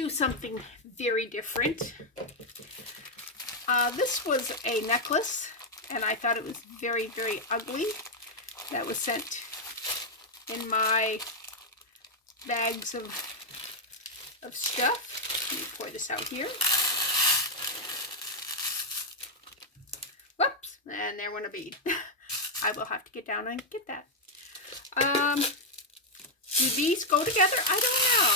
do something very different. This was a necklace, and I thought it was very, very ugly. That was sent in my bags of stuff. Let me pour this out here. Whoops, and there went a bead. I will have to get down and get that. Do these go together? I don't know.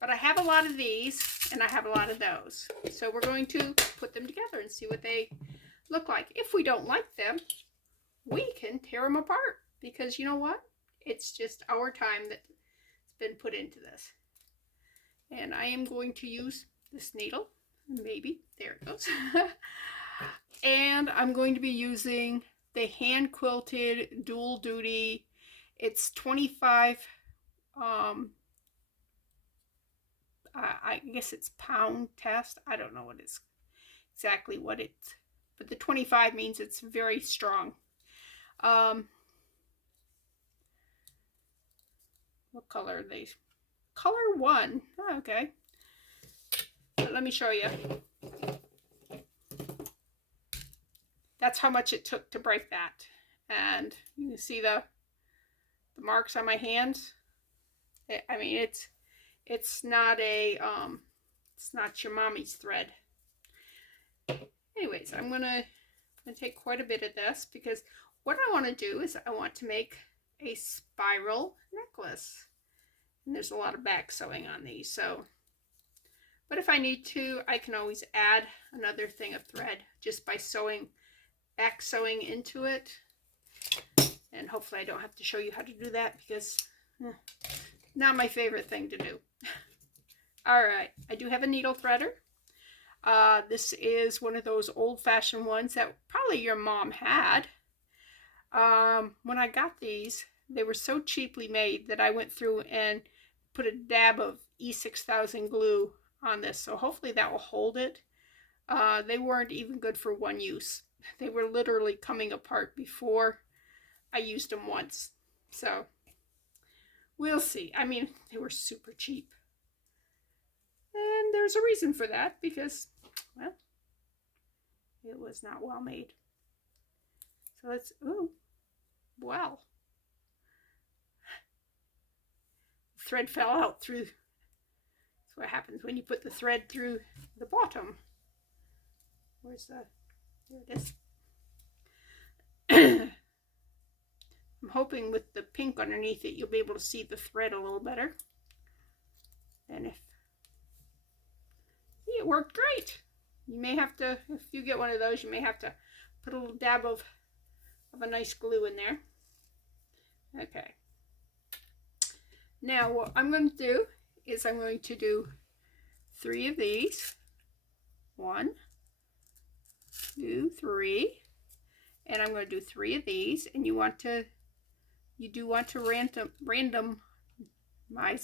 But I have a lot of these, and I have a lot of those. So we're going to put them together and see what they look like. If we don't like them, we can tear them apart. Because you know what? It's just our time that's been put into this. And I am going to use this needle. Maybe. There it goes. And I'm going to be using the hand quilted dual duty. It's 25, I guess it's pound test. I don't know what it's exactly what it's, but the 25 means it's very strong. What color are these? Color 1. Oh, okay. But let me show you. That's how much it took to break that. And you can see the marks on my hands. I mean, it's not a it's not your mommy's thread. Anyways, I'm gonna take quite a bit of this, because what I want to do is I want to make a spiral necklace. And there's a lot of back sewing on these, so, but if I need to, I can always add another thing of thread just by back sewing into it. And hopefully I don't have to show you how to do that, because not my favorite thing to do. All right, I do have a needle threader. This is one of those old-fashioned ones that probably your mom had. When I got these, they were so cheaply made that I went through and put a dab of E6000 glue on this, so hopefully that will hold it. They weren't even good for one use. They were literally coming apart before I used them once. So we'll see. I mean, they were super cheap. And there's a reason for that, because, well, it was not well made. So let's, ooh, well. Thread fell out through. That's what happens when you put the thread through the bottom. Where's the, there it is. I'm hoping with the pink underneath it, you'll be able to see the thread a little better. And if it worked great. You may have to, if you get one of those, you may have to put a little dab of a nice glue in there. Okay. Now what I'm going to do is I'm going to do 3 of these. 1, 2, 3. And I'm going to do 3 of these. And you do want to randomize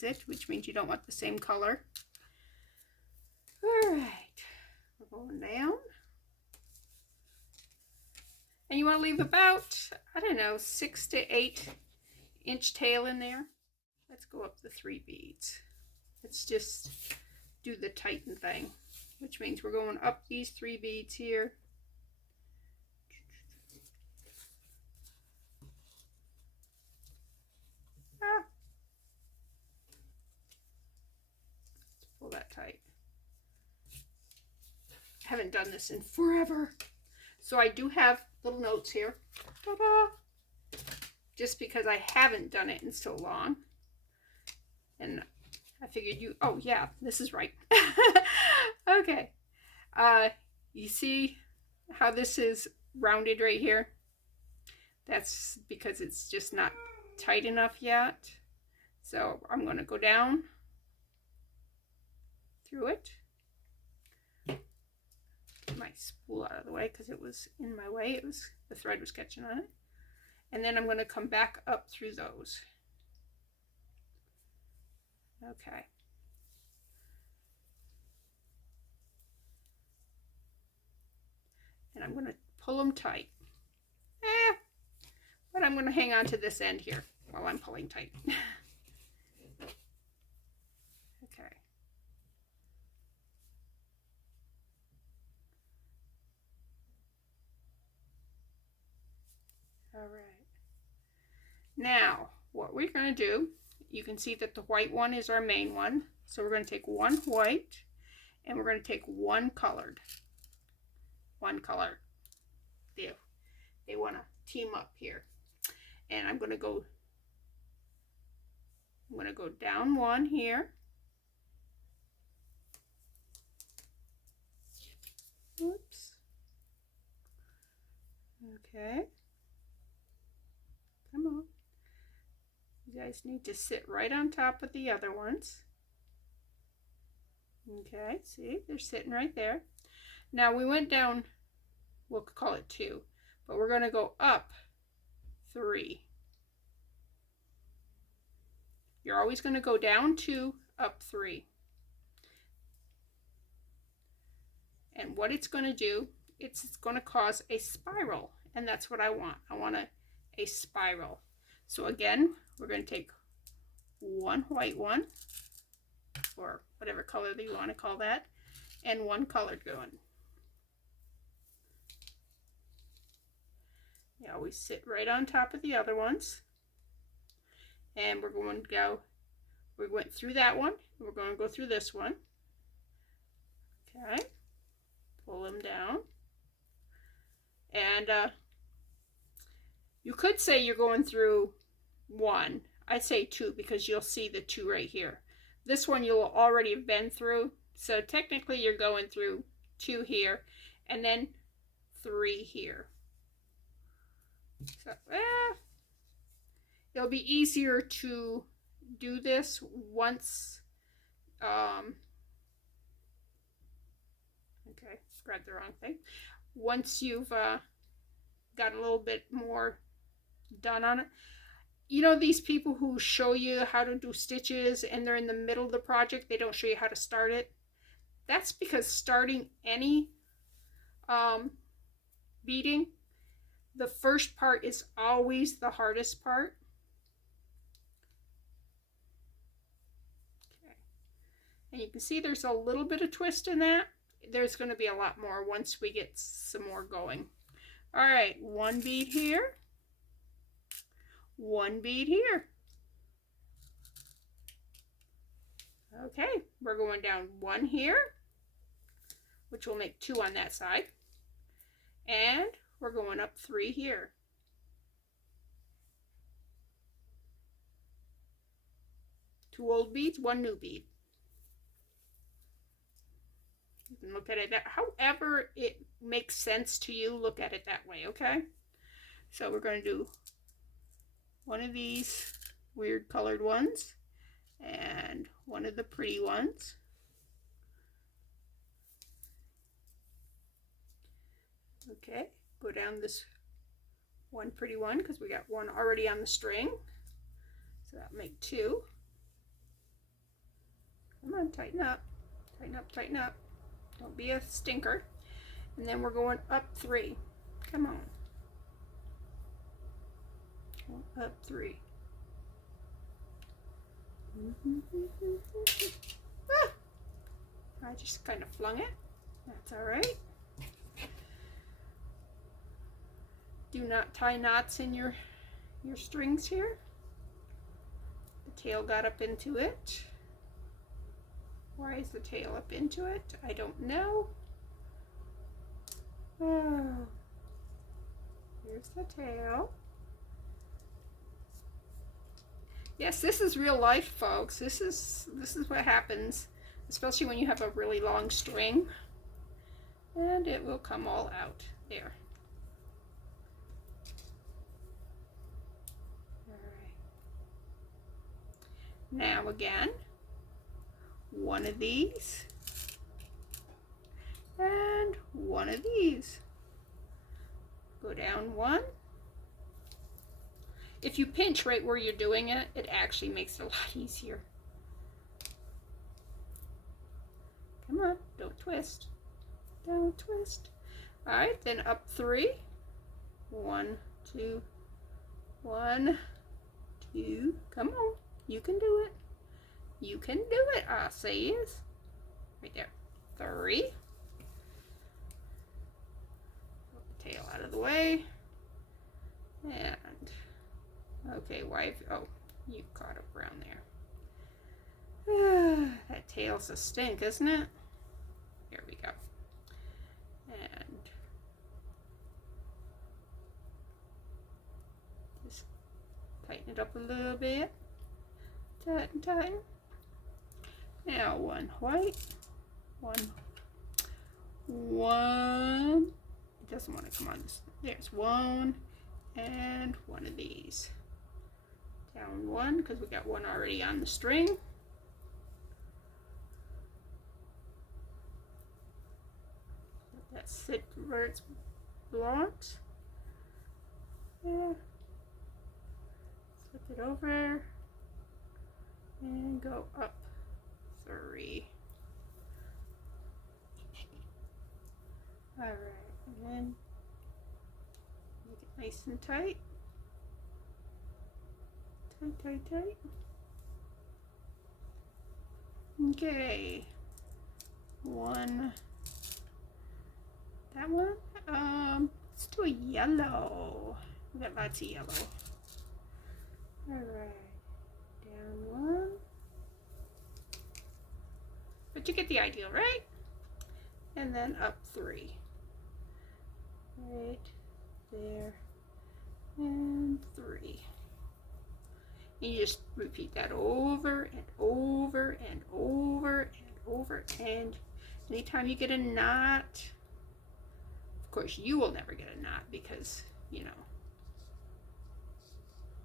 it, which means you don't want the same color. All right, we're going down. And you want to leave about, I don't know, 6 to 8 inch tail in there. Let's go up the 3 beads. Let's just do the tighten thing, which means we're going up these 3 beads here. Let's pull that tight. I haven't done this in forever. So I do have little notes here. Ta-da! Just because I haven't done it in so long. And I figured oh yeah, this is right. Okay. You see how this is rounded right here? That's because it's just not tight enough yet. So I'm going to go down through it. Get my spool out of the way because it was in my way. The thread was catching on it. And then I'm going to come back up through those. Okay. And I'm going to pull them tight. But I'm going to hang on to this end here while I'm pulling tight. Okay. All right. Now, what we're going to do, you can see that the white one is our main one. So we're going to take one white and we're going to take one colored. One color. They want to team up here. And I'm going to go down one here. Oops. Okay. Come on. You guys need to sit right on top of the other ones. Okay, see, they're sitting right there. Now we went down, we'll call it 2, but we're going to go up 3. You're always going to go down 2, up 3. And what it's going to do, it's going to cause a spiral, and that's what I want. I want a spiral. So again, we're going to take one white one, or whatever color that you want to call that, and one colored one. You always sit right on top of the other ones. And we're going to go, we went through that one, and we're going to go through this one. Okay, pull them down. And you could say you're going through 1. I say 2 because you'll see the 2 right here. This one you'll already have been through, so technically you're going through 2 here and then 3 here. So it'll be easier to do this once. Okay, grabbed the wrong thing. Once you've got a little bit more done on it. You know these people who show you how to do stitches and they're in the middle of the project, they don't show you how to start it? That's because starting any beading, the first part is always the hardest part. Okay. And you can see there's a little bit of twist in that. There's going to be a lot more once we get some more going. All right, one bead here. One bead here. Okay, we're going down 1 here, which will make 2 on that side. And we're going up 3 here. Two old beads, 1 new bead. You can look at it that however it makes sense to you, look at it that way, okay? So we're going to do one of these weird colored ones and one of the pretty ones. Okay, go down this one pretty one because we got one already on the string. So that'll make 2. Come on, tighten up. Tighten up, tighten up. Don't be a stinker. And then we're going up 3. Come on. Up 3. Ah, I just kind of flung it. That's all right. Do not tie knots in your strings here. The tail got up into it. Why is the tail up into it? I don't know. Oh, here's the tail. Yes, this is real life, folks. This is what happens, especially when you have a really long string. And it will come all out there. All right. Now again, one of these and one of these. Go down 1. If you pinch right where you're doing it, it actually makes it a lot easier. Come on, don't twist. Don't twist. All right, then up 3. 1, 2, 1, 2. Come on, you can do it. You can do it, I say yes. Right there. 3. Put the tail out of the way. And Okay, why have, oh, you caught up around there. That tail's a stink, isn't it? Here we go. And just tighten it up a little bit. Tighten, tighten. Now one white, one. It doesn't want to come on this. There's one, and one of these. Down one, because we got one already on the string. Let that sit where it belongs. Yeah. Flip it over and go up 3. All right, and then make it nice and tight. Tight, tight, tight. Okay, one. That one. Let's do a yellow. We got lots of yellow. All right, down one. But you get the idea, right? And then up 3. Right there, and 3. And you just repeat that over and over and over and over. And anytime you get a knot, of course you will never get a knot because, you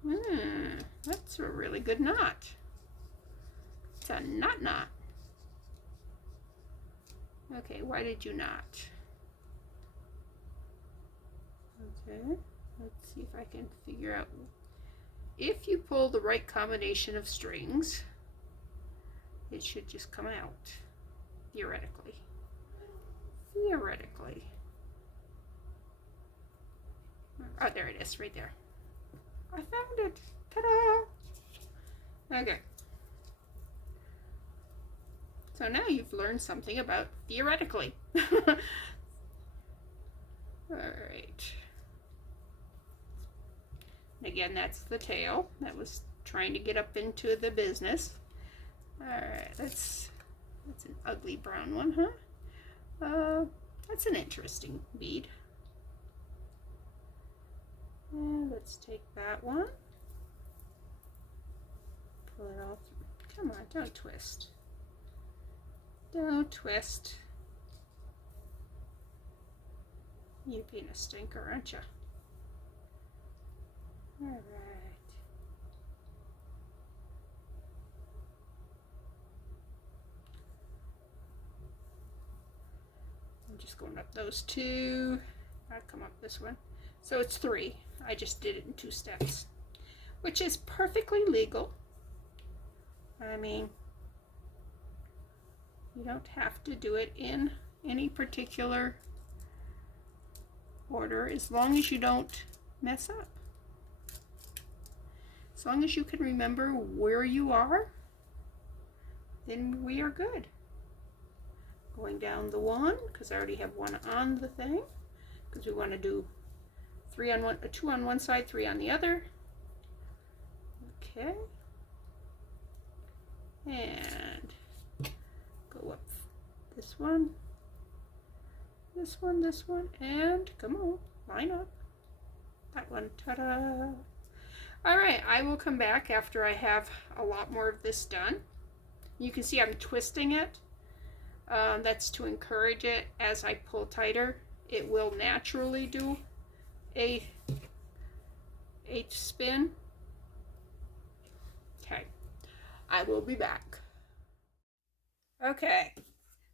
know, that's a really good knot. It's a knot. Okay, why did you not? Okay, let's see if I can figure out. If you pull the right combination of strings, it should just come out, theoretically. Theoretically. Oh, there it is, right there. I found it. Ta-da! Okay. So now you've learned something about theoretically. All right. Again, that's the tail that was trying to get up into the business. All right, that's an ugly brown one, huh? That's an interesting bead. And let's take that one. Pull it all through. Come on, don't twist. Don't twist. You're being a stinker, aren't you? All right. I'm just going up those 2. I'll come up this one. So it's 3. I just did it in 2 steps, which is perfectly legal. I mean, you don't have to do it in any particular order as long as you don't mess up. As long as you can remember where you are, then we are good. Going down the 1, because I already have 1 on the thing, because we want to do 3 on one, 2 on one side, 3 on the other. Okay. And go up this one, this one, this one, and come on, line up. That one, ta-da! All right, I will come back after I have a lot more of this done. You can see I'm twisting it. That's to encourage it. As I pull tighter, it will naturally do a spin. Okay, I will be back. Okay,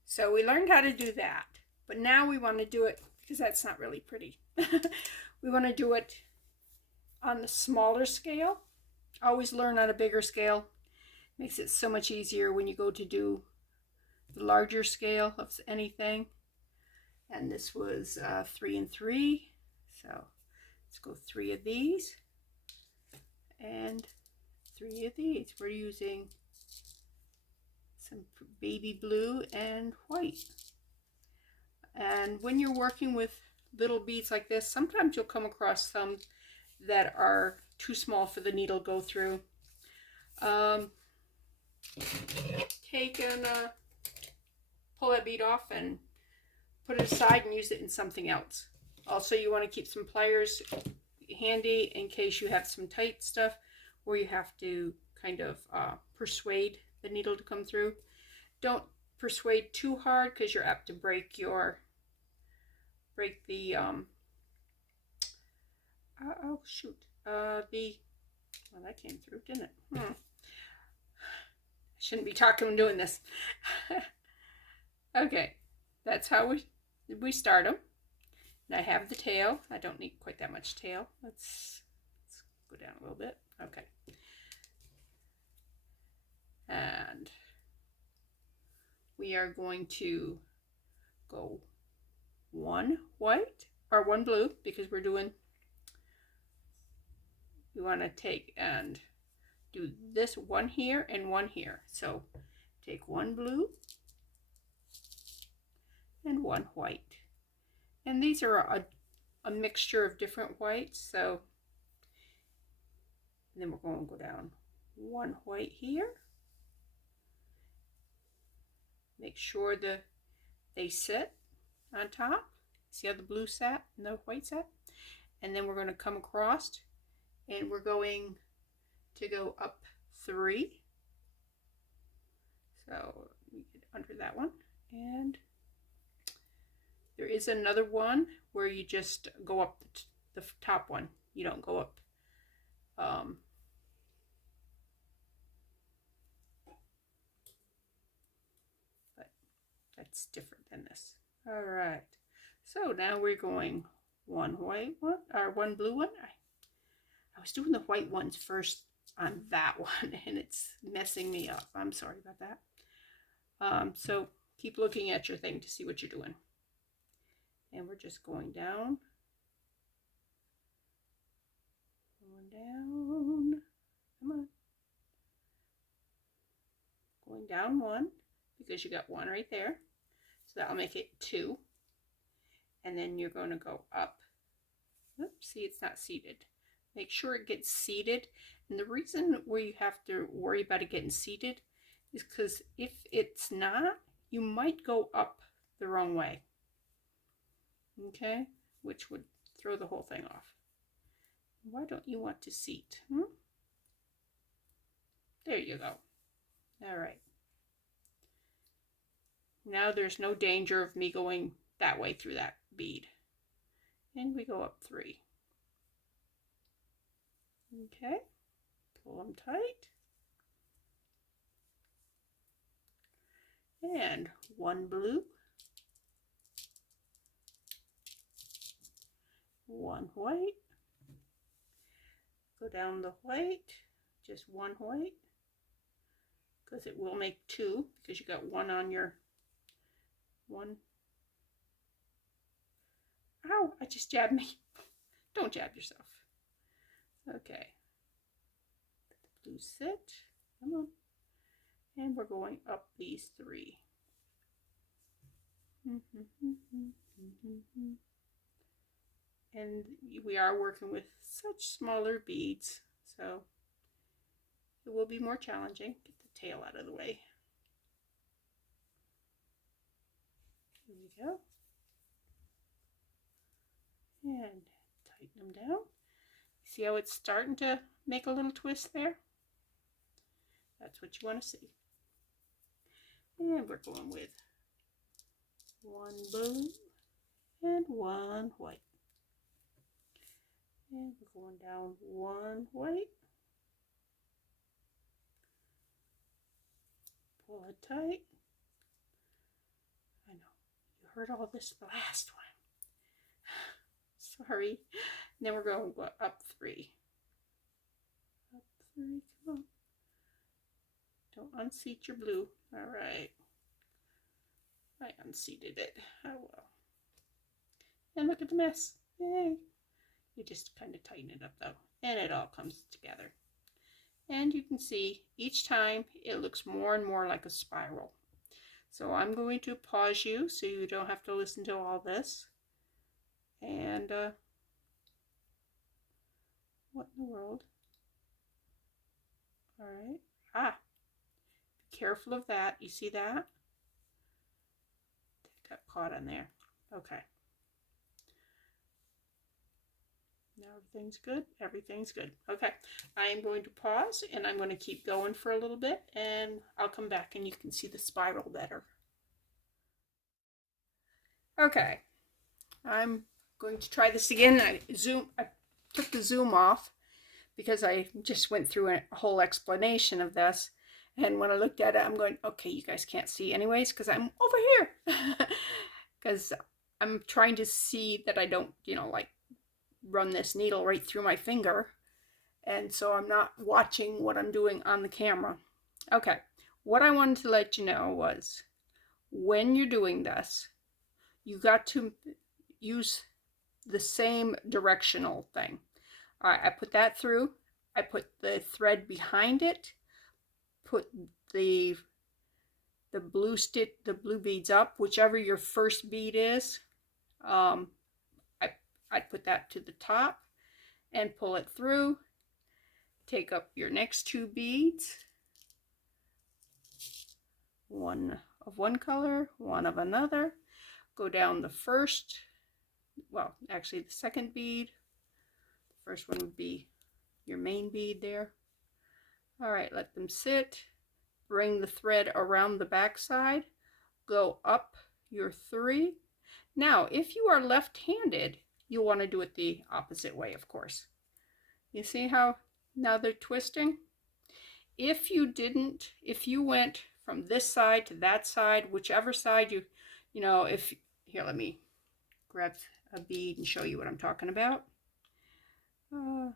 so we learned how to do that, but now we want to do it, because that's not really pretty. We want to do it on the smaller scale. Always learn on a bigger scale. Makes it so much easier when you go to do the larger scale of anything. And this was 3 and 3. So let's go 3 of these and 3 of these. We're using some baby blue and white. And when you're working with little beads like this, sometimes you'll come across some that are too small for the needle to go through. Take and pull that bead off and put it aside and use it in something else. Also, you want to keep some pliers handy in case you have some tight stuff where you have to kind of persuade the needle to come through. Don't persuade too hard because you're apt to break the oh shoot, well, that came through, didn't it? I shouldn't be talking and doing this. Okay, that's how we start them. And I have the tail. I don't need quite that much tail. Let's go down a little bit. Okay. And we are going to go one white or one blue because we want to take and do this one here and one here. So take one blue and one white. And these are a mixture of different whites. So and then we're going to go down one white here. Make sure they sit on top. See how the blue sat and the white sat? And then we're going to come across and we're going to go up 3. So we get under that one. And there is another one where you just go up the top one. You don't go up. But that's different than this. All right. So now we're going one white one, or one blue one. I was doing the white ones first on that one, and it's messing me up. I'm sorry about that. So keep looking at your thing to see what you're doing. And we're just going down. Going down. Come on. Going down 1, because you got 1 right there. So that'll make it 2. And then you're going to go up. Oops, see, it's not seated. Make sure it gets seated. And the reason where you have to worry about it getting seated is because if it's not, you might go up the wrong way. Okay? Which would throw the whole thing off. Why don't you want to seat? There you go. All right. Now there's no danger of me going that way through that bead. And we go up 3. Okay, pull them tight. And one blue, one white. Go down the white, just one white, because it will make 2, because you got 1 on your one. Ow, I just jabbed me. Don't jab yourself. Okay. The blue sit. Come on. And we're going up these 3. And we are working with such smaller beads, so it will be more challenging. Get the tail out of the way. There we go. And tighten them down. See how it's starting to make a little twist there? That's what you want to see. And we're going with one blue and one white. And we're going down one white. Pull it tight. I know, you heard all this the last one. Sorry. And then we're going to go up 3. Up 3, come on. Don't unseat your blue. All right. I unseated it. Oh well. And look at the mess. Yay. You just kind of tighten it up though. And it all comes together. And you can see each time it looks more and more like a spiral. So I'm going to pause you so you don't have to listen to all this. And What in the world? All right. Ah, be careful of that. You see that? That got caught on there. Okay. Now everything's good. Everything's good. Okay. I am going to pause and I'm going to keep going for a little bit and I'll come back and you can see the spiral better. Okay. I'm going to try this again. I took the zoom off because I just went through a whole explanation of this. And when I looked at it, I'm going, okay, you guys can't see anyways because I'm over here. Because I'm trying to see that I don't, like run this needle right through my finger. And so I'm not watching what I'm doing on the camera. Okay, what I wanted to let you know was when you're doing this, you got to use the same directional thing. All right, I put that through. I put the thread behind it, put the blue beads up, whichever your first bead is. I'd put that to the top and pull it through. Take up your next two beads, one of one color, one of another. Go down the first, well, actually the second bead. The first one would be your main bead there. All right, let them sit. Bring the thread around the back side. Go up your three. Now, if you are left-handed, you'll want to do it the opposite way, of course. You see how now they're twisting? If you went from this side to that side, whichever side here, let me grab a bead and show you what I'm talking about. Come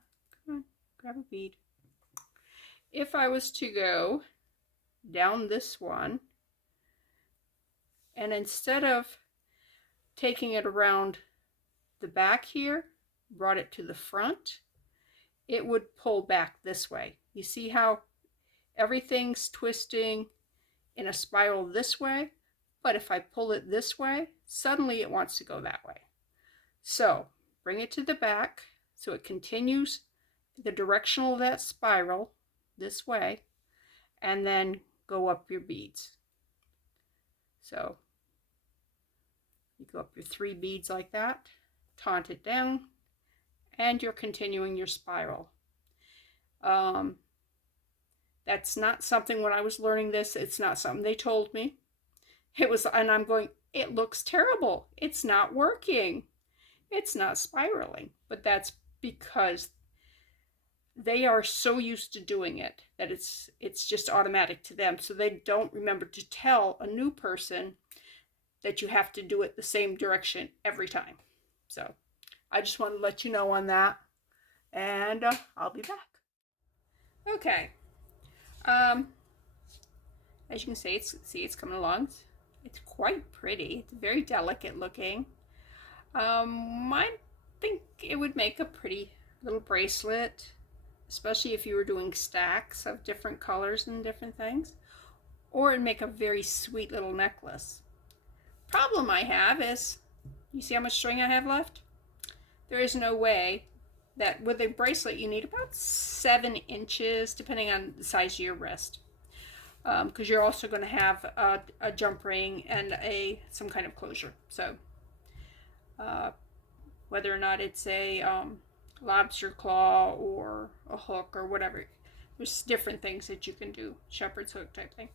on, grab a bead. If I was to go down this one, and instead of taking it around the back here, brought it to the front, it would pull back this way. You see how everything's twisting in a spiral this way, but if I pull it this way, suddenly it wants to go that way. So bring it to the back so it continues the directional of that spiral this way, and then go up your beads. So you go up your 3 beads like that, taunt it down, and you're continuing your spiral. That's not something, when I was learning this, it's not something they told me. And I'm going, it looks terrible. It's not working. It's not spiraling. But that's because they are so used to doing it that it's just automatic to them. So they don't remember to tell a new person that you have to do it the same direction every time. So I just want to let you know on that, and I'll be back. Okay. As you can see, it's coming along. It's quite pretty. It's very delicate looking. I think it would make a pretty little bracelet, especially if you were doing stacks of different colors and different things, or it'd make a very sweet little necklace. Problem I have is, you see how much string I have left? There is no way that with a bracelet you need about 7 inches, depending on the size of your wrist, because you're also going to have a jump ring and some kind of closure. So whether or not it's a lobster claw or a hook or whatever, there's different things that you can do, shepherd's hook type thing.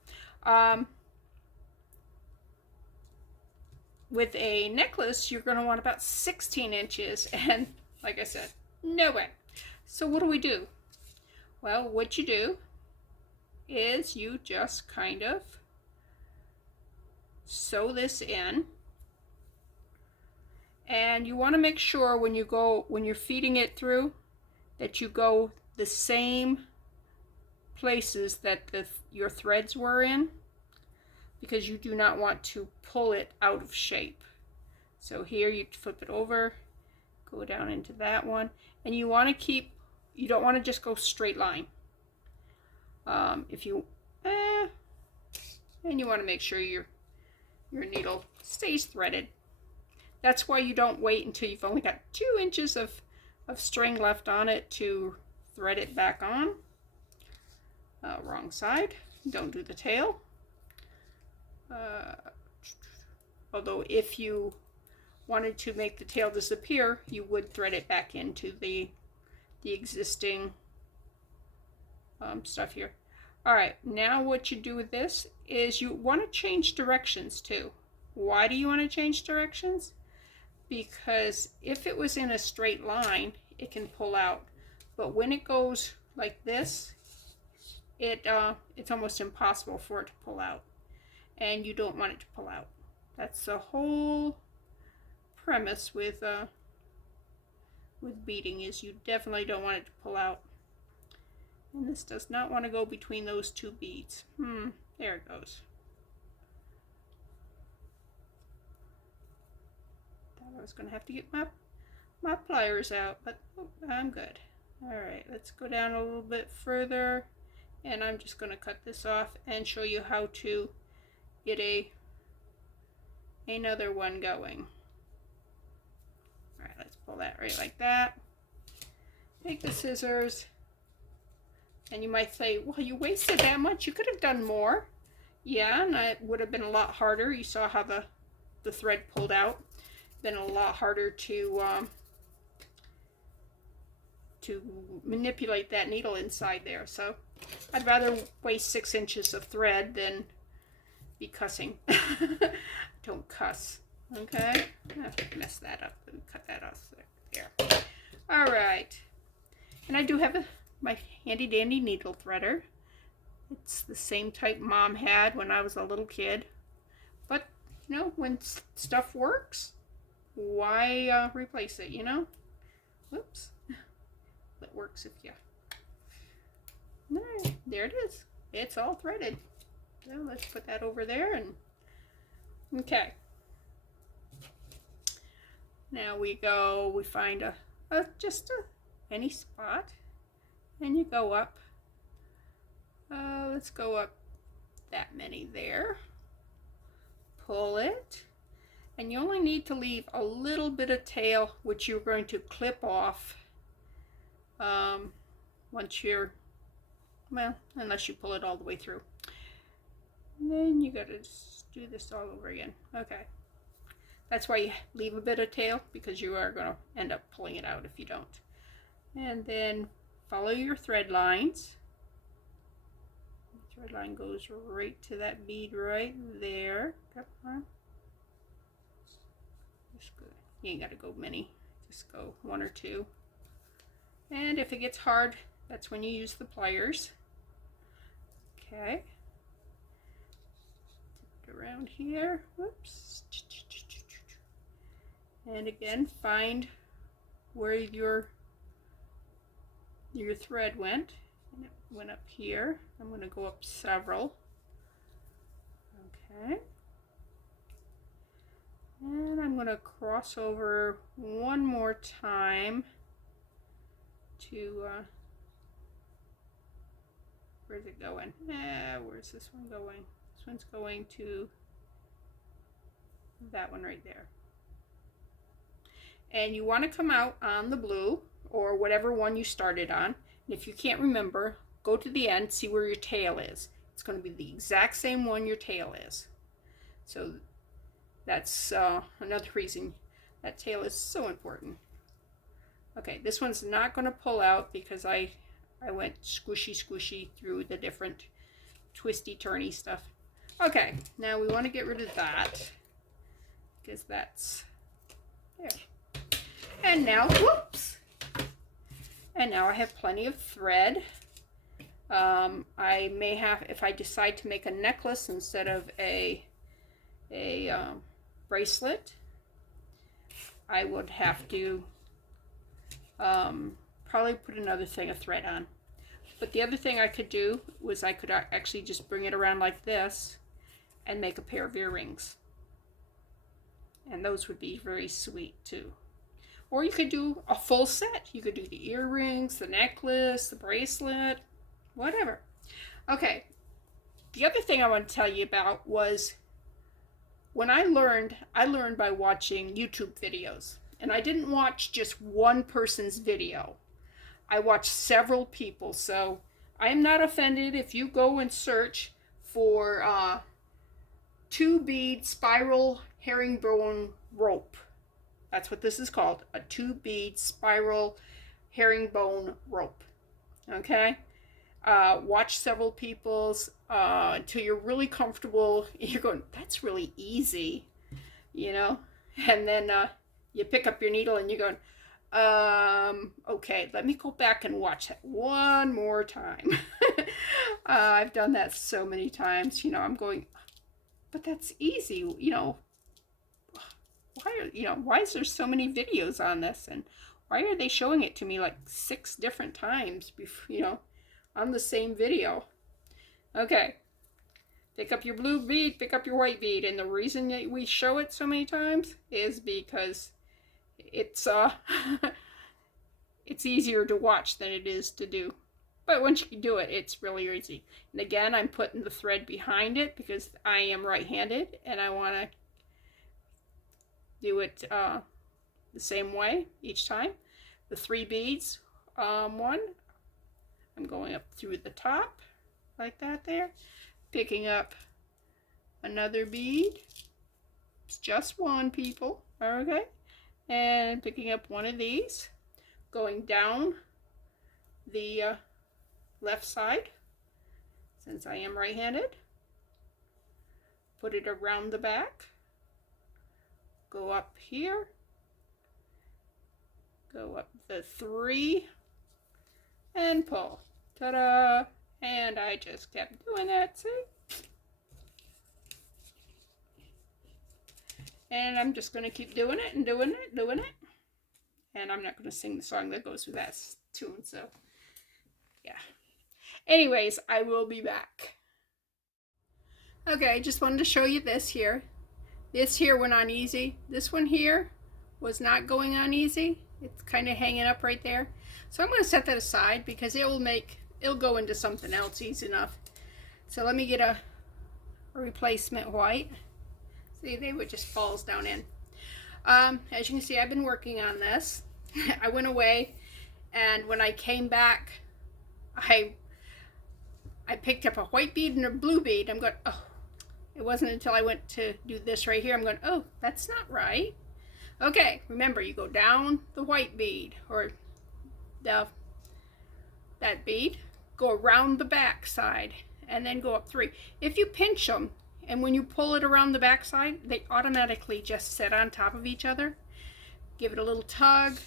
With a necklace, you're going to want about 16 inches, and like I said, no way. So what do? Well, what you do is you just kind of sew this in, and you want to make sure when you're feeding it through that you go the same places that your threads were in, because you do not want to pull it out of shape. So here you flip it over, go down into that one, and you don't want to just go straight line. And you want to make sure your needle stays threaded. That's why you don't wait until you've only got 2 inches of of string left on it to thread it back on. Wrong side. Don't do the tail. Although if you wanted to make the tail disappear, you would thread it back into the existing stuff here. All right, now what you do with this is you want to change directions too. Why do you want to change directions? Because if it was in a straight line, it can pull out. But when it goes like this, it's almost impossible for it to pull out. And you don't want it to pull out. That's the whole premise with beading, is you definitely don't want it to pull out. And this does not want to go between those two beads. There it goes. Thought I was going to have to get my pliers out, but I'm good. All right, let's go down a little bit further, and I'm just going to cut this off and show you how to get another one going. All right, let's pull that right like that. Take the scissors, and you might say, well, you wasted that much. You could have done more. Yeah, and it would have been a lot harder. You saw how the thread pulled out. Been a lot harder to manipulate that needle inside there. So I'd rather waste 6 inches of thread than be cussing. Don't cuss. Okay, I have to mess that up and cut that off there. All right, and I do have my handy dandy needle threader. It's the same type Mom had when I was a little kid. But you know, when stuff works, why replace it? You know. Whoops. It works if you. There it is. It's all threaded. So let's put that over there, and okay. Now we find just any spot, and you go up. Let's go up that many there. Pull it, and you only need to leave a little bit of tail, which you're going to clip off once you're, well, unless you pull it all the way through. And then you got to do this all over again. Okay. That's why you leave a bit of tail, because you are going to end up pulling it out if you don't. And then follow your thread lines. The thread line goes right to that bead right there. Come on. Just go. You ain't got to go many. Just go 1 or 2. And if it gets hard, that's when you use the pliers. Okay. Tip it around here. Whoops. And again, find where your thread went. And it went up here. I'm going to go up several. Okay. And I'm going to cross over one more time to, where's it going? Where's this one going? This one's going to that one right there. And you want to come out on the blue, or whatever one you started on. And if you can't remember, go to the end, see where your tail is. It's going to be the exact same one your tail is. So that's another reason that tail is so important. Okay, this one's not going to pull out because I went squishy through the different twisty turny stuff. Okay, now we want to get rid of that because that's there. And now, whoops! And now I have plenty of thread. I may have, if I decide to make a necklace instead of a bracelet, I would have to probably put another thing of thread on. But the other thing I could do was I could actually just bring it around like this and make a pair of earrings. And those would be very sweet too. Or you could do a full set. You could do the earrings, the necklace, the bracelet, whatever. Okay, the other thing I want to tell you about was when I learned by watching YouTube videos. And I didn't watch just one person's video. I watched several people, so I am not offended if you go and search for 2-bead spiral herringbone rope. That's what this is called, a 2-bead spiral herringbone rope. Okay? Watch several people's until you're really comfortable. You're going, that's really easy, you know? And then you pick up your needle and you're going, okay, let me go back and watch that one more time. I've done that so many times, you know, I'm going, but that's easy, you know, why is there so many videos on this, and why are they showing it to me like 6 different times before, you know, on the same video? Okay, pick up your blue bead, pick up your white bead, and the reason that we show it so many times is because it's it's easier to watch than it is to do. But once you can do it, it's really easy. And again, I'm putting the thread behind it because I am right-handed and I want to do it the same way each time. The 3 beads, one, I'm going up through the top like that there, picking up another bead. It's just one, people, okay? And picking up one of these, going down the left side, since I am right-handed, put it around the back, go up here, go up the 3, and pull. Ta-da! And I just kept doing that, see? And I'm just going to keep doing it and doing it, doing it. And I'm not going to sing the song that goes with that tune, so yeah. Anyways, I will be back. Okay, I just wanted to show you this here. This here went on easy. This one here was not going on easy. It's kind of hanging up right there. So I'm going to set that aside because it'll go into something else easy enough. So let me get a replacement white. See, they would just falls down in. As you can see, I've been working on this. I went away, and when I came back, I picked up a white bead and a blue bead. I'm going, oh, it wasn't until I went to do this right here, I'm going, oh, that's not right. Okay, remember, you go down the white bead, or that bead, go around the back side, and then go up 3. If you pinch them, and when you pull it around the back side, they automatically just sit on top of each other. Give it a little tug.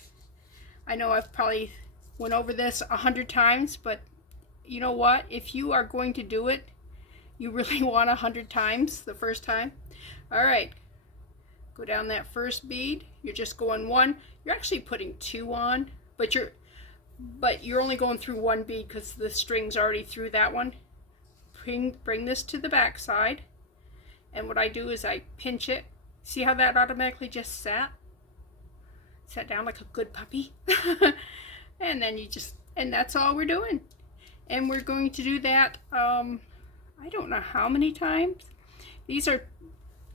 I know I've probably went over this 100 times, but you know what? If you are going to do it, you really want 100 times the first time. All right, go down that first bead. You're just going 1. You're actually putting 2 on, but you're only going through 1 bead because the string's already through that one. Bring this to the back side, and what I do is I pinch it. See how that automatically just sat down like a good puppy? And then and that's all we're doing. And we're going to do that, I don't know how many times. These are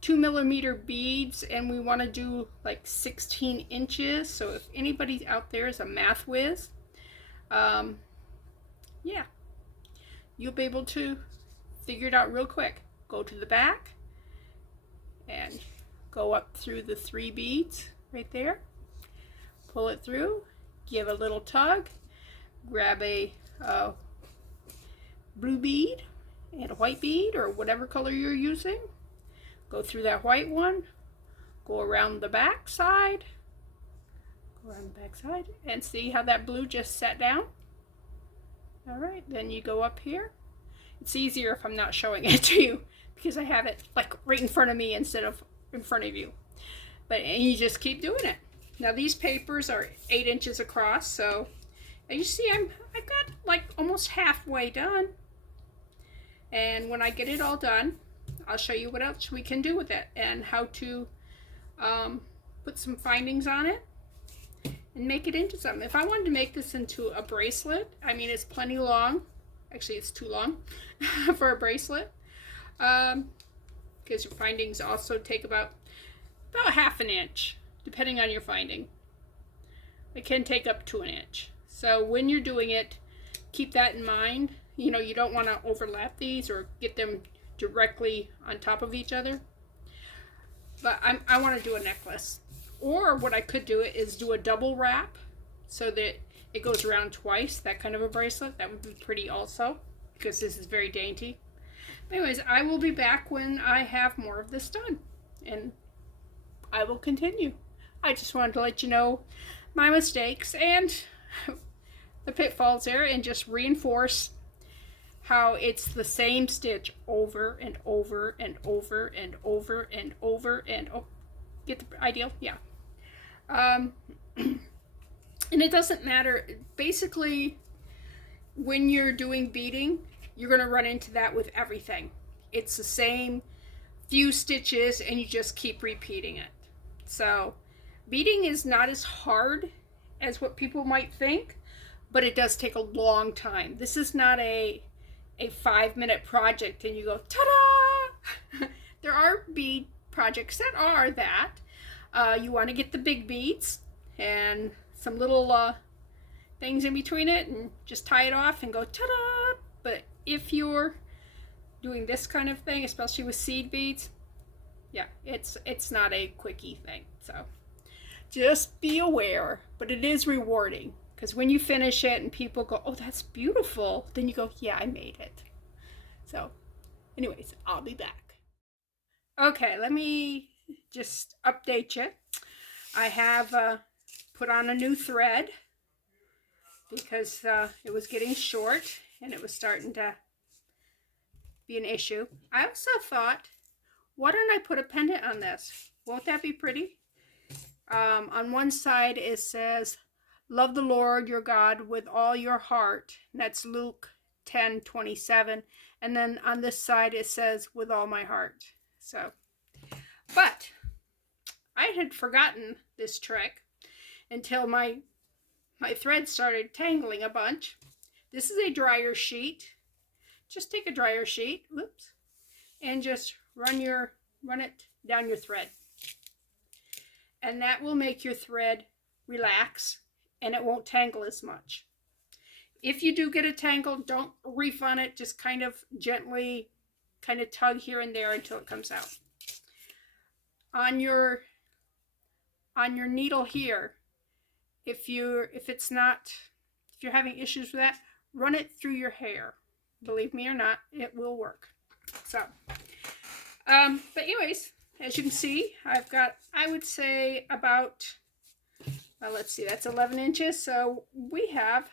2mm beads, and we want to do like 16 inches. So if anybody out there is a math whiz, yeah, you'll be able to figure it out real quick. Go to the back and go up through the 3 beads right there. Pull it through, give a little tug, grab a blue bead and a white bead, or whatever color you're using. Go through that white one, go around the back side, and see how that blue just sat down? All right, then you go up here. It's easier if I'm not showing it to you because I have it like right in front of me instead of in front of you. And you just keep doing it. Now these papers are 8 inches across, so and you see I've got like almost halfway done. And when I get it all done, I'll show you what else we can do with it and how to put some findings on it and make it into something. If I wanted to make this into a bracelet, I mean, it's plenty long. Actually, it's too long for a bracelet, because your findings also take about ½ an inch. depending on your finding. It can take up to an inch. So when you're doing it, keep that in mind. You know, you don't want to overlap these or get them directly on top of each other. But I want to do a necklace. Or what I could do is do a double wrap so that it goes around twice, that kind of a bracelet. That would be pretty also, because this is very dainty. Anyways, I will be back when I have more of this done, and I will continue. I just wanted to let you know my mistakes and the pitfalls there, and just reinforce how it's the same stitch over and over and over and over and over and over. Get the idea? Yeah. And it doesn't matter. Basically, when you're doing beading, you're going to run into that with everything. It's the same few stitches and you just keep repeating it. So beading is not as hard as what people might think, but it does take a long time. This is not a 5-minute project and you go ta-da. There are bead projects that are that. You want to get the big beads and some little things in between it and just tie it off and go ta-da. But if you're doing this kind of thing, especially with seed beads, yeah, it's not a quickie thing. So just be aware, but it is rewarding, because when you finish it and people go, oh, that's beautiful, then you go, yeah, I made it. So anyways, I'll be back. Okay, let me just update you. I have put on a new thread because it was getting short and it was starting to be an issue. I also thought, why don't I put a pendant on this? Won't that be pretty? On one side it says, love the Lord your God with all your heart. And that's Luke 10:27. And then on this side it says, with all my heart. So, but I had forgotten this trick until my thread started tangling a bunch. This is a dryer sheet. Just take a dryer sheet, whoops, and just run it down your thread. And that will make your thread relax and it won't tangle as much. If you do get a tangle, don't reef on it, just kind of gently kind of tug here and there until it comes out. On your needle here, if you're having issues with that, run it through your hair. Believe me or not, it will work. So, but anyways, as you can see, I've got, I would say about, let's see, that's 11 inches. So we have,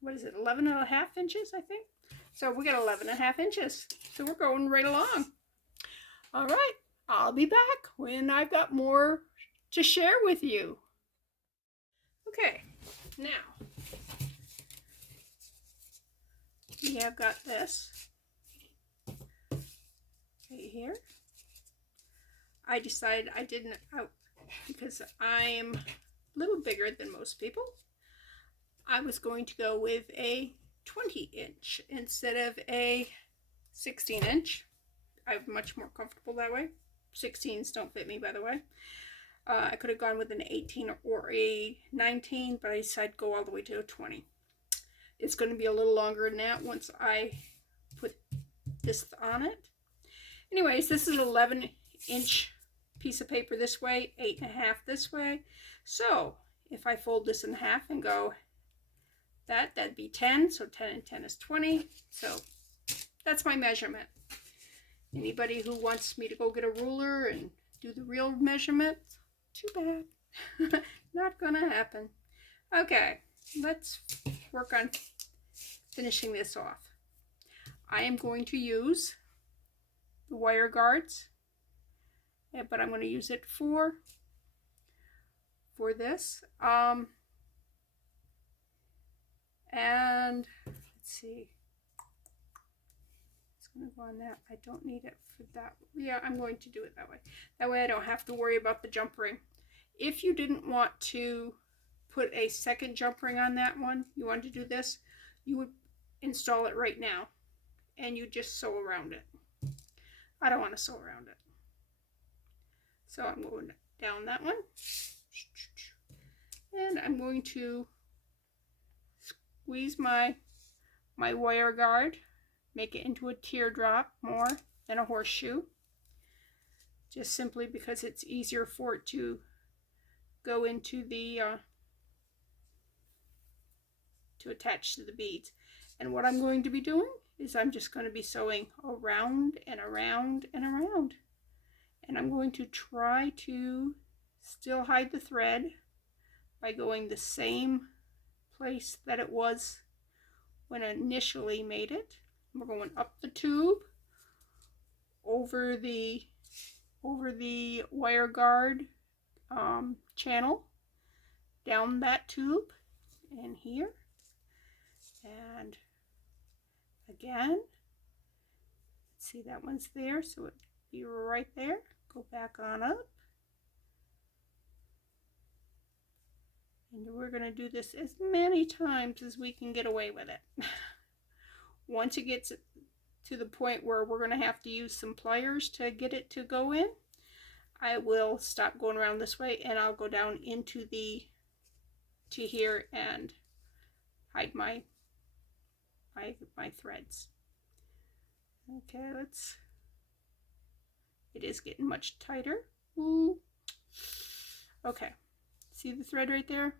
what is it, 11 and a half inches, I think. So we got 11 and a half inches. So we're going right along. All right, I'll be back when I've got more to share with you. Okay, now we have got this right here. I decided I didn't, because I'm a little bigger than most people, I was going to go with a 20-inch instead of a 16-inch. I'm much more comfortable that way. 16s don't fit me, by the way. I could have gone with an 18 or a 19, but I decided to go all the way to a 20. It's going to be a little longer than that once I put this on it. Anyways, this is an 11-inch piece of paper this way, 8.5 this way. So if I fold this in half and go that'd be 10. So 10 and 10 is 20. So that's my measurement. Anybody who wants me to go get a ruler and do the real measurement, too bad. Not gonna happen. Okay, let's work on finishing this off. I am going to use the wire guards, but I'm going to use it for this. And let's see. It's going to go on that. I don't need it for that. Yeah, I'm going to do it that way. That way I don't have to worry about the jump ring. If you didn't want to put a second jump ring on that one, you wanted to do this, you would install it right now and you just sew around it. I don't want to sew around it. So I'm going down that one. And I'm going to squeeze my wire guard, make it into a teardrop more than a horseshoe, just simply because it's easier for it to go into the to attach to the beads. And what I'm going to be doing is I'm just going to be sewing around and around and around, and I'm going to try to still hide the thread by going the same place that it was when I initially made it. We're going up the tube, over the wire guard channel, down that tube, and here, and again. See, that one's there, so it'd be right there. Go back on up. And we're going to do this as many times as we can get away with it. Once it gets to the point where we're going to have to use some pliers to get it to go in, I will stop going around this way and I'll go down into to here and hide my threads. Okay, it is getting much tighter. Ooh. Okay, see the thread right there?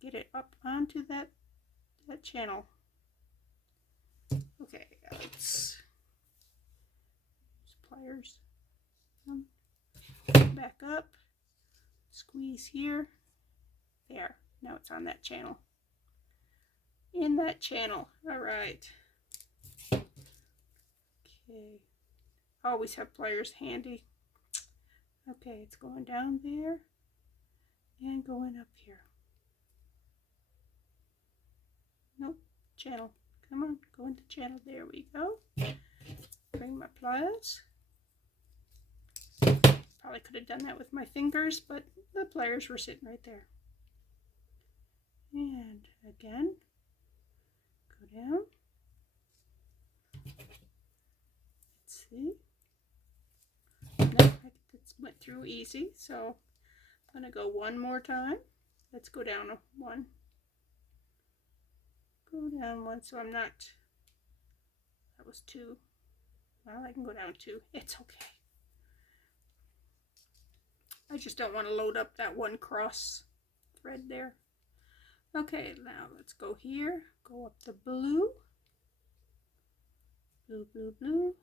Get it up onto that channel. Okay, let's use pliers. Back up, squeeze here. There, now it's on that channel. In that channel. All right. Okay, always have pliers handy. Okay, it's going down there and going up here. Nope, channel. Come on, go into channel. There we go. Bring my pliers. Probably could have done that with my fingers, but the pliers were sitting right there. And again, go down. Let's see. Nope, that went through easy, so I'm going to go one more time. Let's go down one. Go down one, so I'm not, that was two. Well, I can go down two. It's okay. I just don't want to load up that one cross thread there. Okay, now let's go here. Go up the blue. Blue, blue, blue.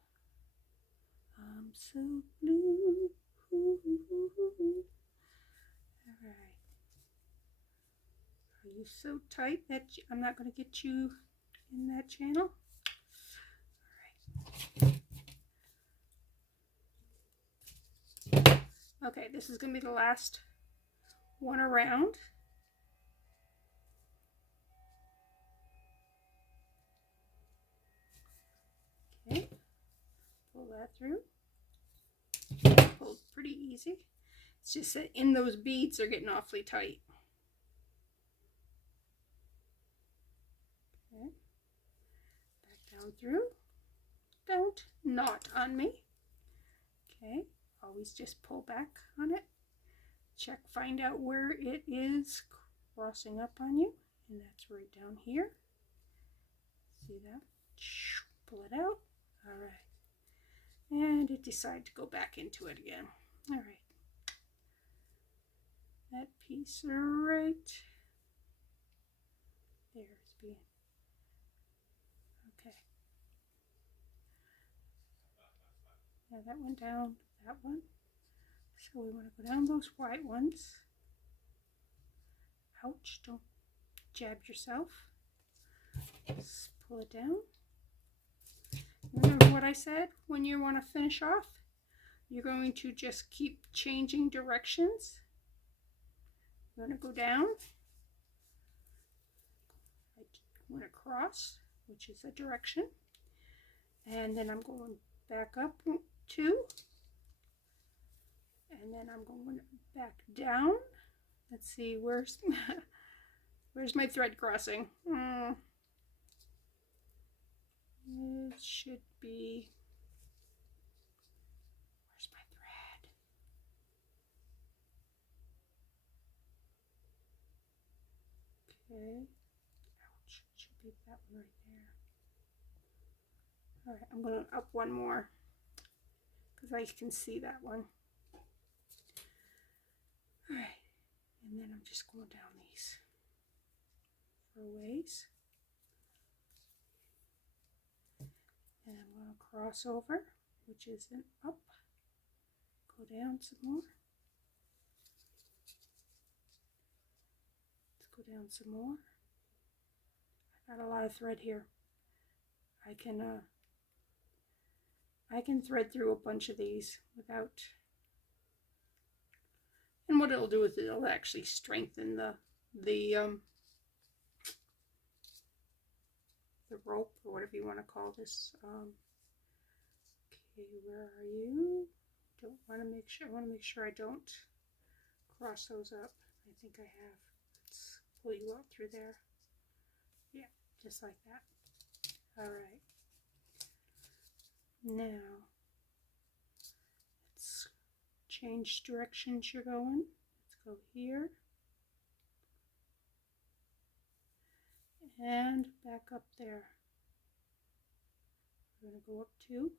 I'm so blue. All right. Are you so tight that I'm not going to get you in that channel? All right. Okay, this is going to be the last one around. Okay, pull that through. Pulled pretty easy. It's just that in those beads they're getting awfully tight. Okay, back down through. Don't knot on me. Okay, always just pull back on it. Check, find out where it is crossing up on you, and that's right down here. See that? Pull it out. All right. And it decided to go back into it again. All right. That piece right there is being okay. Now that one down, that one. So we want to go down those white ones. Ouch, don't jab yourself. Just pull it down. Remember what I said? When you want to finish off, you're going to just keep changing directions. You're going to go down. I'm going to cross, which is a direction. And then I'm going back up 2. And then I'm going back down. Let's see, where's my thread crossing? It should be, where's my thread? Okay. Ouch. Should be that one right there. All right, I'm going to up one more because I can see that one. All right, and then I'm just going down these 4 ways. And I'm going to cross over, which is an up. Go down some more. Let's go down some more. I got a lot of thread here. I can thread through a bunch of these without, and what it'll do is it'll actually strengthen the rope, or whatever you want to call this. Okay, where are you? I want to make sure I don't cross those up. I think I have. Let's pull you out through there. Yeah, just like that. All right. Now, let's change directions you're going. Let's go here. And back up there. We're going to go up 2.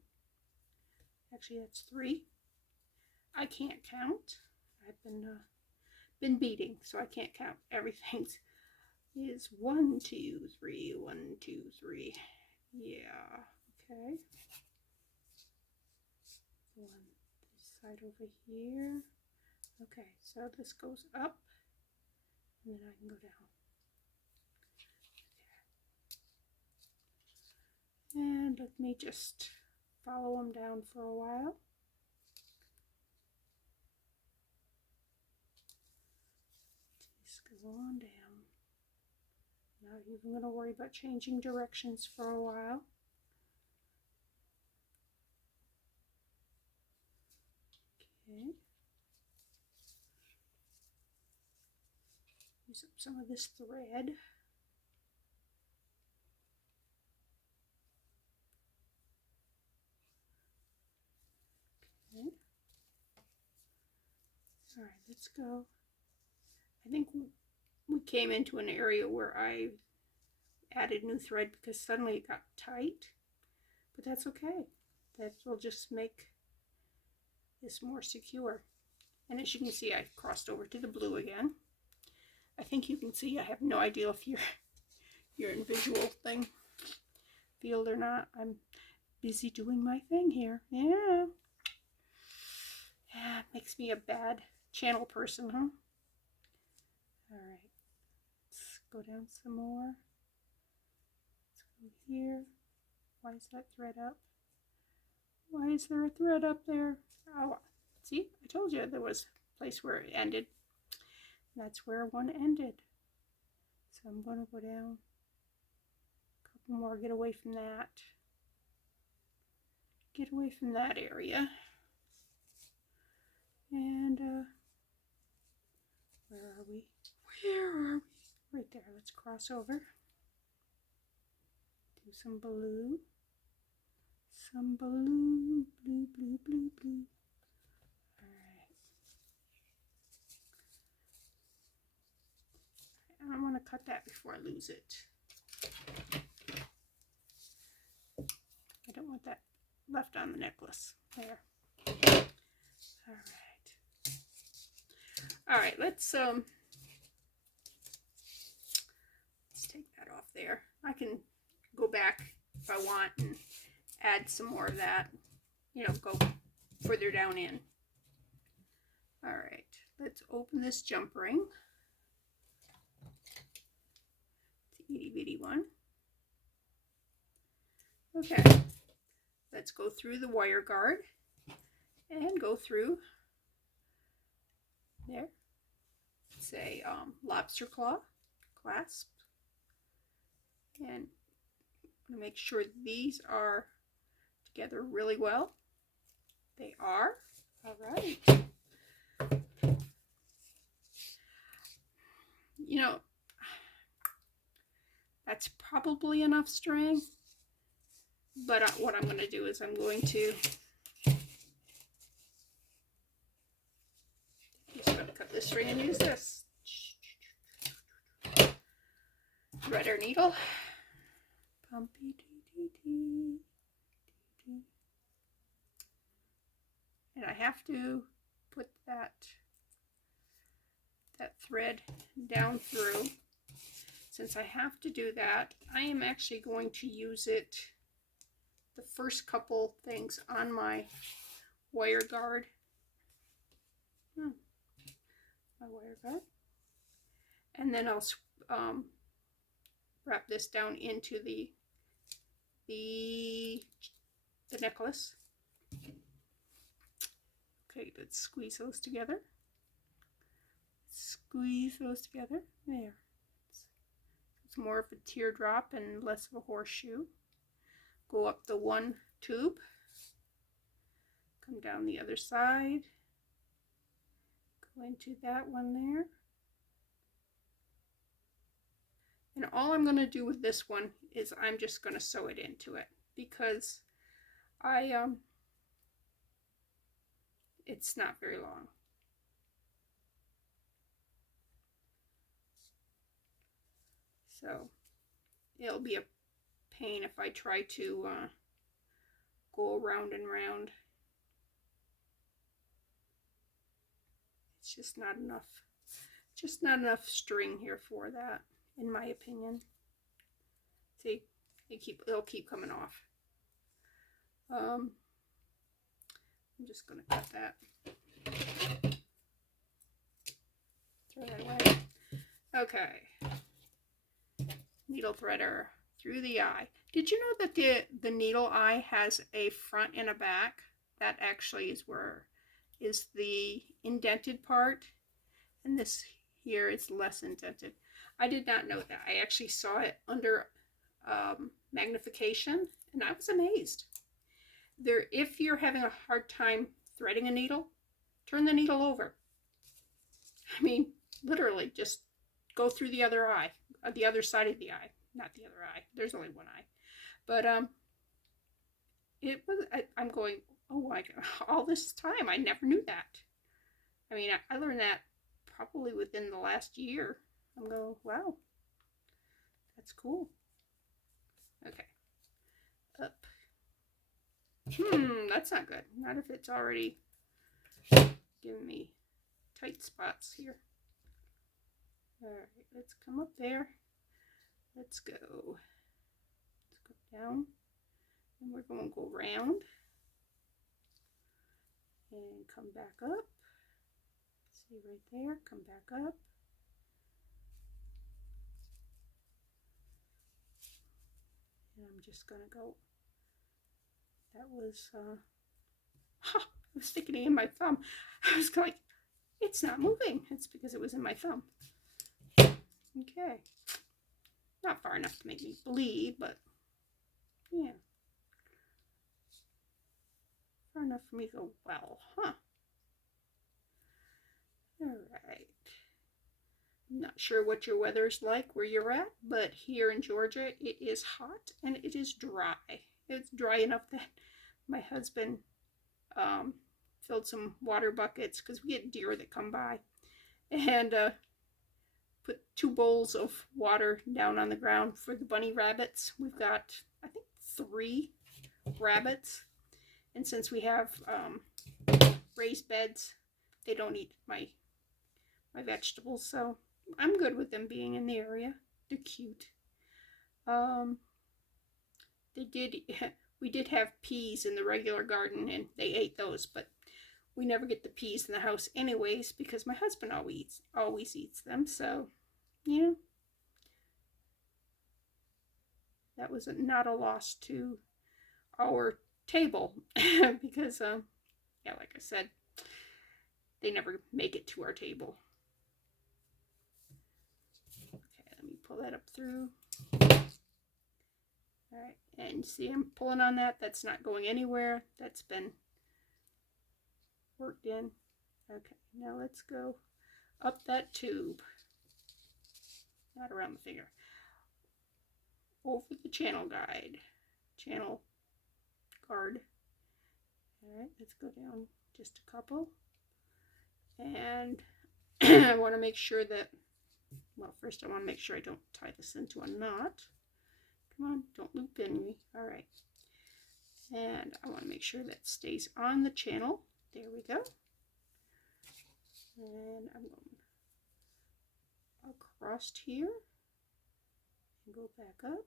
Actually, that's 3. I can't count. I've been beading, so I can't count. Everything's is 1, 2, 3, 1, 2, 3. Yeah. Okay. One this side over here. Okay, so this goes up, and then I can go down. Okay. And let me just follow them down for a while. Just go on down. Not even going to worry about changing directions for a while. Okay. Use up some of this thread. Okay. All right, let's go. I think we came into an area where I added new thread because suddenly it got tight, but that's okay. That will just make this more secure. And as you can see, I crossed over to the blue again. I think you can see, I have no idea if you're in visual field or not. I'm busy doing my thing here. Yeah. Yeah, it makes me a bad channel person, huh? All right. Let's go down some more. Let's go here. Why is that thread up? Why is there a thread up there? Oh, see, I told you there was a place where it ended. That's where one ended. So I'm going to go down a couple more, get away from that. Get away from that area. And where are we? Where are we? Right there. Let's cross over. Do some blue. Some blue, blue, blue, blue, blue. And I want to cut that before I lose it. I don't want that left on the necklace. There. All right, let's take that off there. I can go back if I want and add some more of that, go further down in. All right, let's open this jump ring. It's an itty bitty one. Okay, let's go through the wire guard and go through there. It's a lobster claw clasp, and I'm going to make sure these are together really well. They are. All right. That's probably enough string, but what I'm going to do is I'm going to cut this string and use this. needle. Bumpy dee dee dee dee. And I have to put that thread down through. Since I have to do that, I am actually going to use it the first couple things on my wire guard. My wire guard. And then I'll wrap this down into the necklace. Okay, let's squeeze those together. Squeeze those together. There. It's more of a teardrop and less of a horseshoe. Go up the one tube. Come down the other side. Go into that one there. And all I'm going to do with this one is I'm just going to sew it into it because it's not very long. So it'll be a pain if I try to go around and round. It's just not enough string here for that, in my opinion. See, it'll keep coming off. I'm just gonna cut that. Throw that away. Okay. Needle threader through the eye. Did you know that the needle eye has a front and a back? That actually is the indented part, and this here is less indented. I did not know that. I actually saw it under magnification, and I was amazed. If you're having a hard time threading a needle, turn the needle over. I mean, literally, just go through the other eye, the other side of the eye, not the other eye. There's only one eye, but it was. I'm going, oh my God! All this time, I never knew that. I mean, I learned that probably within the last year. I'm going, wow, that's cool. Okay, up. That's not good. Not if it's already giving me tight spots here. All right, let's come up there. Let's go. Let's go down, and we're going to go round and come back up. See right there, come back up. And I'm just going to go. That was, I was sticking it in my thumb. I was like, it's not moving. It's because it was in my thumb. Okay. Not far enough to make me bleed, but yeah. Far enough for me to go, well, huh. Alright. I'm not sure what your weather's like where you're at, but here in Georgia it is hot and it is dry. It's dry enough that my husband filled some water buckets because we get deer that come by, and put 2 bowls of water down on the ground for the bunny rabbits. We've got, I think, 3 rabbits, and since we have raised beds, they don't eat my vegetables, so I'm good with them being in the area. They're cute. We did have peas in the regular garden, and they ate those, but we never get the peas in the house anyways because my husband always eats them. So, yeah, that was not a loss to our table because, yeah, like I said, they never make it to our table. Okay, let me pull that up through. All right, and see I'm pulling on that. That's not going anywhere. That's been worked in. Okay, now let's go up that tube. Not around the finger. Over the channel guard. All right, let's go down just a couple. And I want to make sure that Well, first I want to make sure I don't tie this into a knot. Come on, don't loop in me. All right. And I want to make sure that stays on the channel. There we go. And I'm going across here and go back up.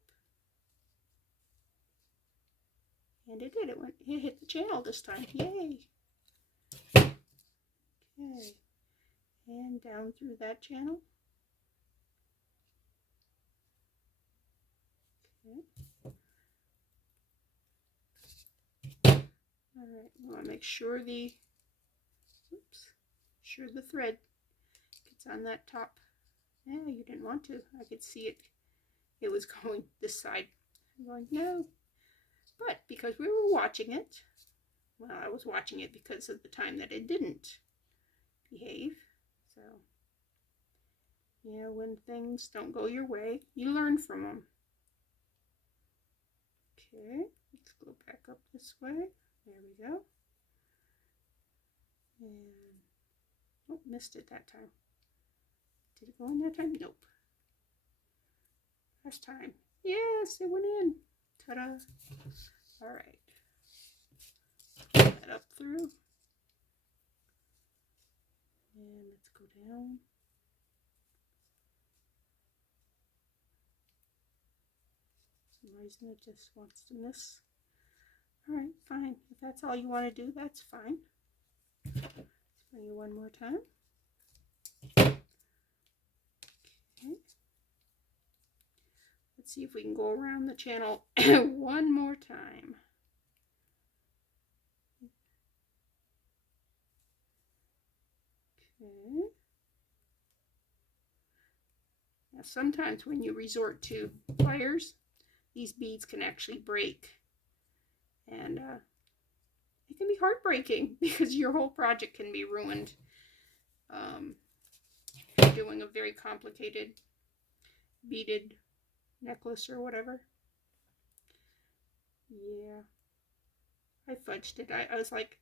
And it did. It hit the channel this time. Yay! Okay. And down through that channel. Okay. All right. We want to make sure the thread gets on that top. Yeah, you didn't want to. I could see it. It was going this side. I'm going, no. But because we were watching it, well, I was watching it because of the time that it didn't behave. So, yeah, when things don't go your way, you learn from them. Okay, let's go back up this way. There we go. And, oh, missed it that time. Did it go in that time? Nope. First time. Yes, it went in. Ta-da. All right. Pull that up through. And let's go down. For some reason it just wants to miss. All right, fine. If that's all you want to do, that's fine. Let's bring you one more time. Okay. Let's see if we can go around the channel one more time. Okay. Now sometimes when you resort to pliers, these beads can actually break. And it can be heartbreaking because your whole project can be ruined. If you're doing a very complicated beaded necklace or whatever. Yeah. I fudged it. I was like,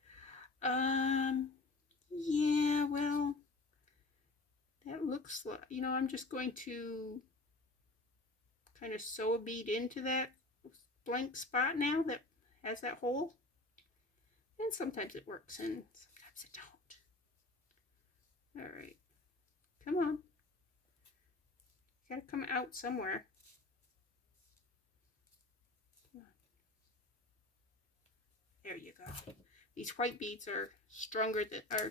yeah, well, that looks like, you know, I'm just going to kind of sew a bead into that blank spot now that has that hole. And sometimes it works and sometimes it don't. All right. Come on. You gotta come out somewhere. Come on. There you go. These white beads are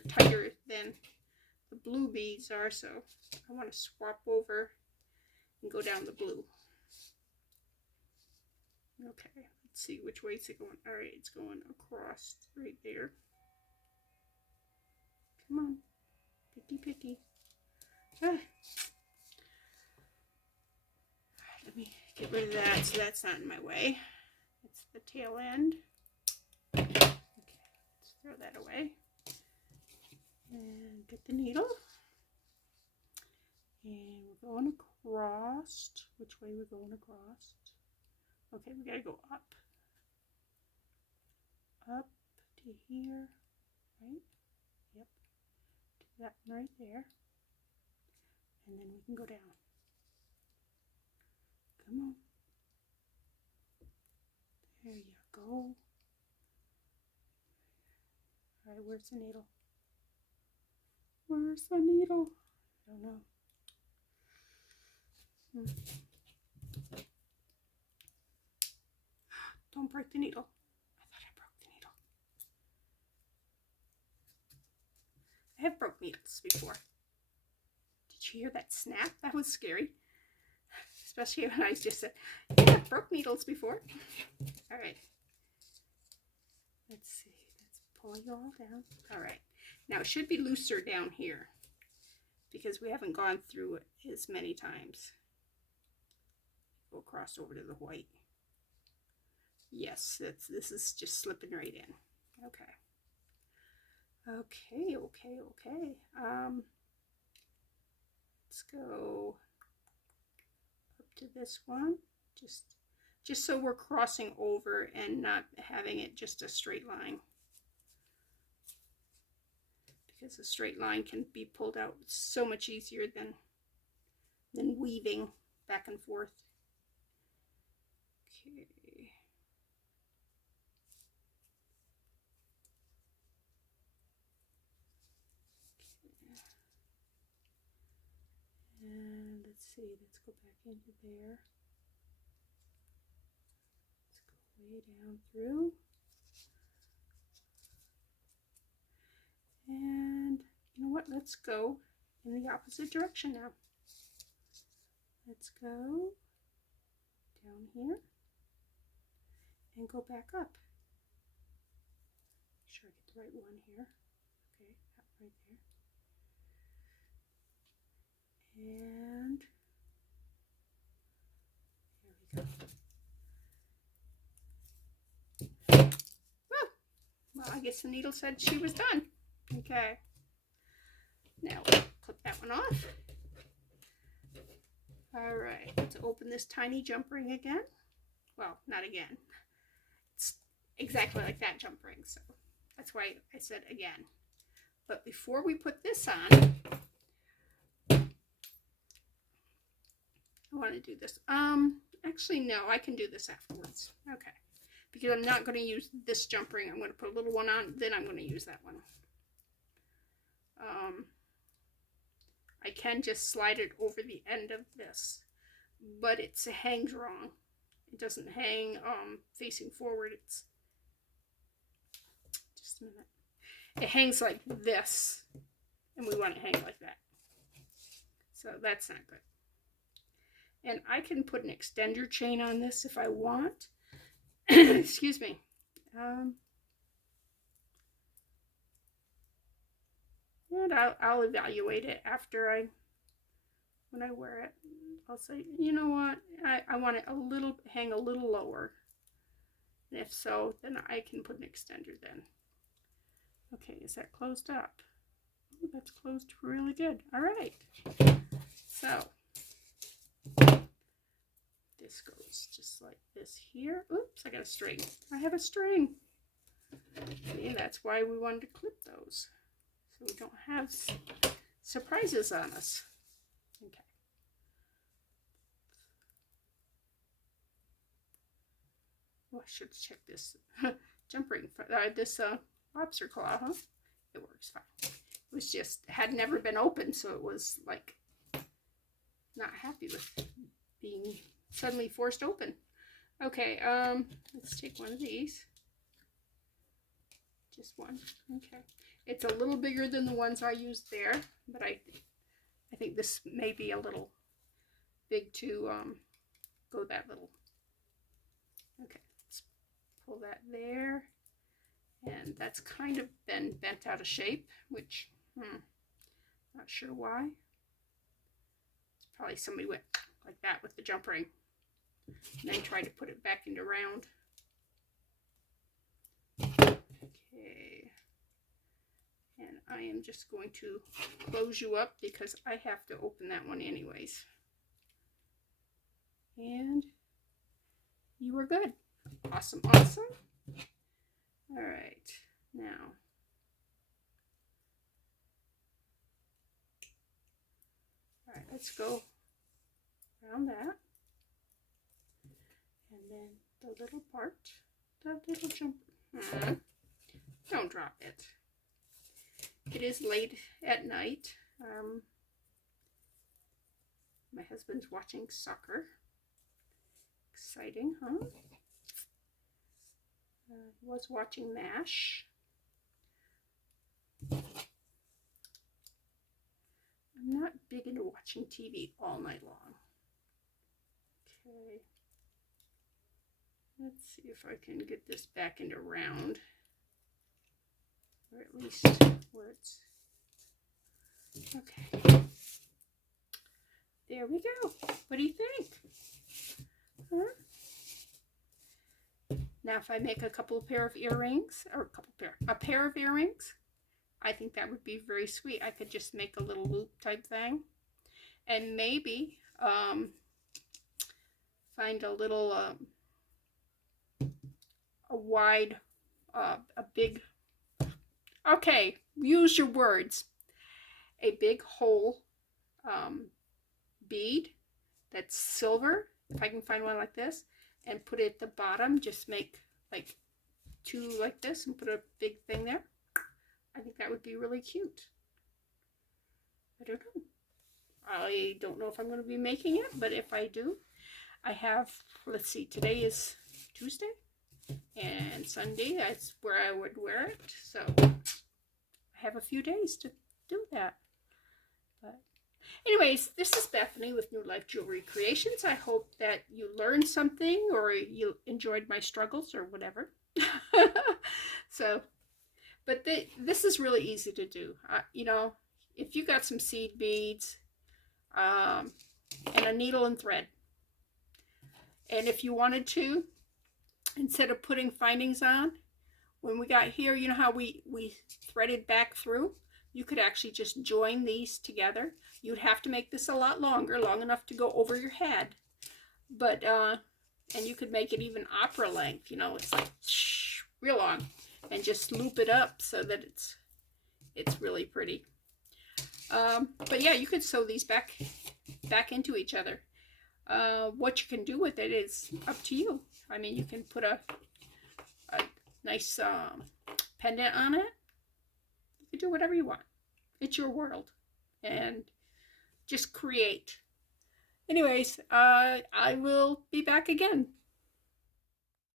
tighter than the blue beads are, so I want to swap over and go down the blue. Okay, let's see which way is it going. All right, it's going across right there. Come on, picky, picky. Ah. Let me get rid of that so that's not in my way. It's the tail end. Okay, let's throw that away. And get the needle. And we're going across. Which way we're going across? Okay, we gotta go up. Up to here, right? Yep. To that one right there. And then we can go down. Come on. There you go. Alright, where's the needle? Where's the needle? I don't know. Don't break the needle. I thought I broke the needle. I have broke needles before. Did you hear that snap? That was scary. Especially when I just said, yeah, I've broke needles before. All right. Let's see. Let's pull you all down. All right. Now it should be looser down here because we haven't gone through it as many times. Go across over to the white. Yes, this is just slipping right in. Okay. Okay. Let's go up to this one. Just so we're crossing over and not having it just a straight line. Because a straight line can be pulled out so much easier than then weaving back and forth. Okay. And let's see, let's go back into there. Let's go way down through. And you know what? Let's go in the opposite direction now. Let's go down here and go back up. Make sure I get the right one here. Okay, that right there. And there we go. Woo! Well, I guess the needle said she was done. Okay. Now clip that one off. All right, let's open this tiny jump ring again. Well, not again. It's exactly like that jump ring, so that's why I said again. But before we put this on, I want to do this. Actually, no, I can do this afterwards. Okay, because I'm not going to use this jump ring. I'm going to put a little one on, then I'm going to use that one. I can just slide it over the end of this, but it hangs wrong. It doesn't hang facing forward. It's just a minute. It hangs like this, and we want it to hang like that. So that's not good. And I can put an extender chain on this if I want. Excuse me. And I'll evaluate it after when I wear it. I'll say, you know what, I want it hang a little lower. And if so, then I can put an extender then. Okay, is that closed up? Ooh, that's closed really good. All right. So this goes just like this here. Oops, I got a string. I have a string. See, that's why we wanted to clip those, so we don't have surprises on us. Okay. Oh, I should check this jump ring, this lobster claw, huh? It works fine. It was just, had never been opened, so it was like not happy with being suddenly forced open. Okay, let's take one of these. Just one. Okay. It's a little bigger than the ones I used there, but I think this may be a little big to go that little. Okay, let's pull that there. And that's kind of been bent out of shape, which, not sure why. It's probably somebody went like that with the jump ring and then tried to put it back into round. Okay. And I am just going to close you up because I have to open that one anyways. And you are good. Awesome, awesome. All right, now. All right, let's go around that. And then the little part, the little jump. Don't drop it. It is late at night. My husband's watching soccer. Exciting, huh? He was watching MASH. I'm not big into watching TV all night long. Okay. Let's see if I can get this back into round. Or at least where it's... Okay. There we go. What do you think? Huh? Now if I make a pair of earrings, or a pair of earrings, I think that would be very sweet. I could just make a little loop type thing. And maybe find a little, a wide, a big, okay, use your words. A big hole bead that's silver, if I can find one like this, and put it at the bottom. Just make like two like this and put a big thing there. I think that would be really cute. I don't know. I don't know if I'm going to be making it, but if I do, I have, let's see, today is Tuesday, and Sunday, that's where I would wear it. So I have a few days to do that. But anyways, this is Bethany with New Life Jewelry Creations. I hope that you learned something or you enjoyed my struggles or whatever. So, but this is really easy to do. You know, if you got some seed beads and a needle and thread, and if you wanted to, instead of putting findings on, when we got here, you know how we threaded back through? You could actually just join these together. You'd have to make this a lot longer, long enough to go over your head. But, and you could make it even opera length, you know, it's like real long, and just loop it up so that it's really pretty. But yeah, you could sew these back into each other. What you can do with it is up to you. I mean, you can put a nice pendant on it. You can do whatever you want. It's your world, and just create. Anyways, I will be back again.